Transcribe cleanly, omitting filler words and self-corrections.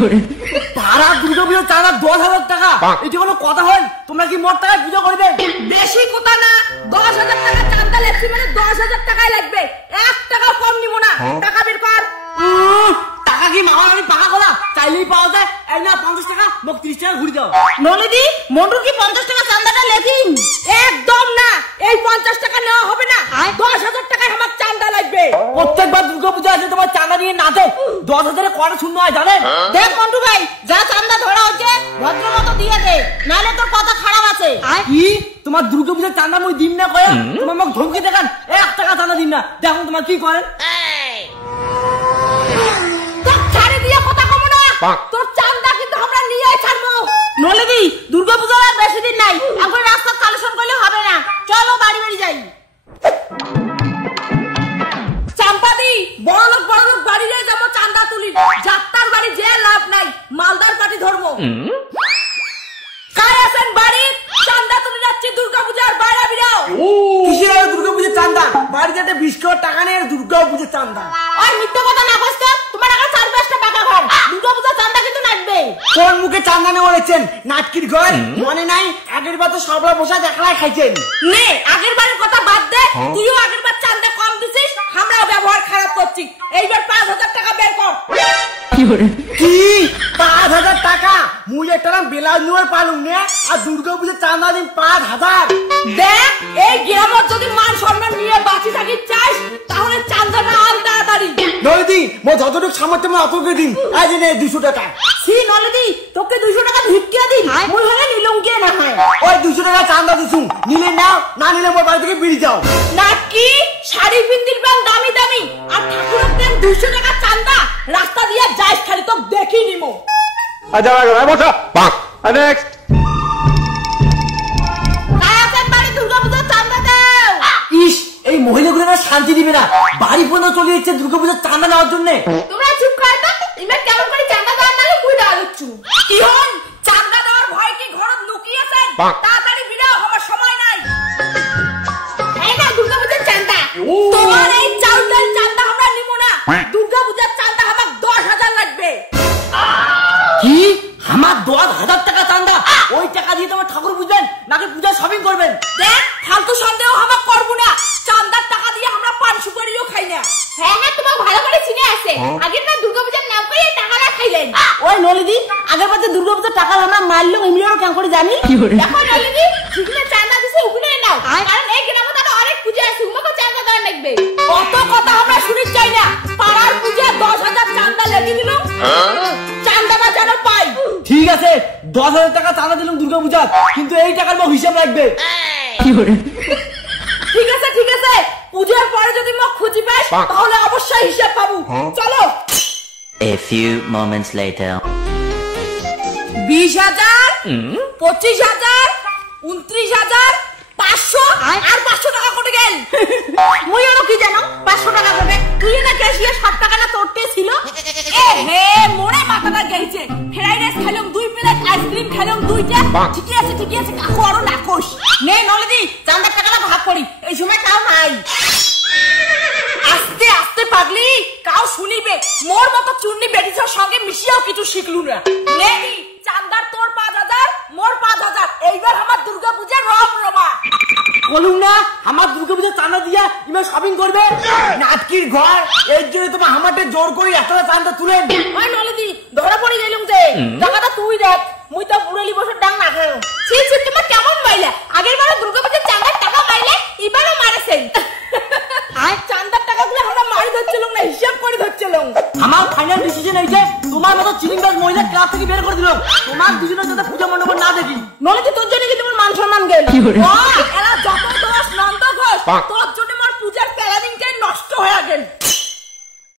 তারা দুর্গা পুজোর চাঁদা 10,000 টাকা, এটা কোনো কথা হয়? তোমরা কি মোট টাকায় পুজো করবে? বেশি কথা না, 10,000 টাকা চাঁদা লেখছি মানে 10,000 টাকাই লাগবে, 1 টাকাও কম নিব না। টাকা বের কর। টাকা কি মামা আমি পাকা করা চাইলেই পাওয়া যায়? এই না 50 টাকা, মোক 30 টাকা ঘুরে দাও। নলিদি, মন্টু কি 50 টাকা চাঁদাটা লেখিন? একদম না, এই 50 টাকা নেওয়া হবে না, 10,000 টাকায় আমার চাঁদা লাগবে। প্রত্যেকবার দুর্গা পূজা আছে তোমার চাঁদা নিয়ে নাচো, 10,000-এ কত শূন্য হয় জানেন? দেখ মন্টু ভাই, যা চাঁদা ধরা হচ্ছে ভদ্র মতো দিয়ে দে, নাহলে তোর কথা খারাপ আছে। কি তোমার দুর্গা পূজার চাঁদা মই দিন না কয়া তোমার মোক ধমকি দেখান 1 টাকা চাঁদা দিন না, দেখুন তোমার কি করেন। ছাড়ে দিয়ে কথা কম না, তোর চাঁদা কিন্তু আমরা নিয়ে ছাড়বো। নলিদি, দুর্গা পূজার আর বেশি দিন নাই, এখন রাস্তা কালেকশন করলে হবে না, চলো বাড়ি বাড়ি যাই। চাম্পাদি, বড় লোক বাড়ি যাই যাবো চাঁদা তুলি, যাত্রার বাড়ি যে লাভ নাই, মালদার পাটি ধরবো। কার আছেন বাড়ি? চাঁদা তুলে যাচ্ছি দুর্গা পূজার, বাইরে বিরাও। কিসের দুর্গা পূজার চাঁদা? বাড়িতে 20 কোটি টাকা নেই, দুর্গা পূজার চাঁদা। ওই মিথ্যা কথা না কইছ, তোমার এখন 4-5টা টাকা ঘর, দুর্গা পূজার চাঁদা কিন্তু লাগবে। কোন মুখে চাঁদা নেওয়া বলেছেন? নাটকির ঘর মনে নাই? আগের বার তো সবলা বসা একলাই খাইছেন। নে, আগের বারের কথা বাদ দে, তুইও আগের বার চাঁদা কম দিছিস, আমরাও ব্যবহার খারাপ করছি। এইবার 5,000 টাকা বের কর। কি 5,000 টাকা? মুই একটা বেলাউজ নিয়ে পালুম নে, আর দুর্গা পূজার চাঁদা দিন 5,000। দেখ, এই গ্রামত যদি মান সম্মান নিয়ে বাঁচি থাকি চাস, তাহলে চাঁদাটা আন তাড়াতাড়ি। নলিদি, মো যতটুকু সামর্থ্য মই অতটুকু দিন। আজ নে 200 টাকা। সি নলিদি, তোকে 200 টাকা ভিক্ষা দিন, মুই হলে নিলুম কে না হয়। ওই 200 টাকা চাঁদা দিছুম, নিলে নাও, না নিলে মোর বাড়ি থেকে বেরিয়ে যাও। নাকি শাড়ি পিন্দির পান দামি দামি, আর ঠাকুরের দেন 200 টাকা চাঁদা, রাস্তা দিয়ে যাইস খালি তো দেখি নিমো। আচ্ছা বসো, নেক্সট। কায়াছেন বাড়ি দুর্গা পূজার চাঁদা দাও। ইস, এই মহিলাগুলো না শান্তি দিবে না, বাড়ি পর্যন্ত চলে যাচ্ছে দুর্গা পূজার চাঁদা নেওয়ার জন্য। তোমরা চুপ কর তো, ইমের কেমন করে চাঁদা দেওয়ার নালে কই দাঁড়াচ্ছু? কি হন, চাঁদা দেওয়ার ভয় কি ঘরত লুকিয়েছেন? তাড়াতাড়ি বিদাও, আমার সময় নাই। এই না দুর্গা পূজার চাঁদা, তোমার এই চাউলের চাঁদা আমরা নিব না, দুর্গা পূজার চাঁদা আমার 10,000 লাগবে। কি আমার 10,000 টাকা চাঁদা? ওই টাকা দিয়ে তোমার ঠাকুর বুঝবেন নাকি পূজা শপিং করবেন? দেখ, ফালতু সন্দেহ আমার করবো না, চাঁদার টাকা দিয়ে আমরা পান সুপারিও খাই না। হ্যাঁ হ্যাঁ, তোমার ভালো করে চিনে আছে, আগের না দুর্গা পূজার নাম করে টাকাটা খাইলেন। ওই নলিদি, আগের বার দুর্গা পূজার টাকা আমরা মারলো এমনিও কেন করে জানি? দেখো নলিদি, যেখানে চাঁদা দিছে ওখানে নাও, কারণ এই গ্রামে তো অনেক পূজা আছে, উমাকে চাঁদা দেওয়া লাগবে। অত কথা আমরা শুনি চাই না, পাড়ার পূজা 10,000 চাঁদা লেগে দিল, চাঁদাটা যেন পাই। ঠিক আছে, 10,000 টাকা চাঁদা দিলাম দুর্গা পূজা, কিন্তু এই টাকার মো হিসাব রাখবে। ঠিক আছে ঠিক আছে, পূজার পরে যদি মুখ খুঁজি পাস তাহলে অবশ্যই হিসাব পাবো। চলো। A few moments later. 20,000, 25,000, 29,000, 500 আর 500 টাকা কোটে গেল? মুই আর কি জানো 500 টাকা কোটে? তুই না ক্যাশিয়ার 7 টাকা না তোরতে ছিল? এ হে, মোরে মাথাটা গেছে। ফ্রাইড রাইস খেলাম 2 প্লেট, আইসক্রিম খেলাম 2টা। ঠিকই আছে কাকু আরো নাকোস। নে নলিদি, চাঁদার টাকাটা ভাগ করি, এই সময় কাউ নাই। আস্তে আস্তে পাগলি, কাউ শুনিবে। মোর মতো চুন্নি বেটিছর সঙ্গে মিশিয়াও কিছু শিখলু না। নেবি চাঁদার তোর 5,000, মোর 5,000, এইবার আমার দুর্গা পূজার রমরমা। বলুন না আমার দুর্গা পূজার চাঁদা দিয়া ইমা শপিং করবে? নাটকির ঘর, এর জন্য তোমার আমাদের জোর করে এতটা চাঁদা তুলেন। ওই নলিদি, ধরা পড়ে গেলুম যে, টাকাটা তুই দেখ, মুই তো পুরোলি বছর ডাং না খাও। ছি তোমার কেমন মাইলা? আগের বার দুর্গা পূজার চাঁদার টাকা মাইলে, এবারও মারেছেন। আর চাঁদার টাকাগুলো আমরা মারি ধরছিলাম না, হিসাব করে ধরছিলাম। আমার ফাইনাল ডিসিশন এই যে তোমার মতো চিলিংবাজ মহিলা ক্লাব থেকে বের করে দিলাম। তোমার দুজনের সাথে পূজা মণ্ডপ না দেখি। নলিদি, তোর জন্য কিন্তু মান সম্মান গেল। এরা যত দোষ নন্দ ঘোষ, তোর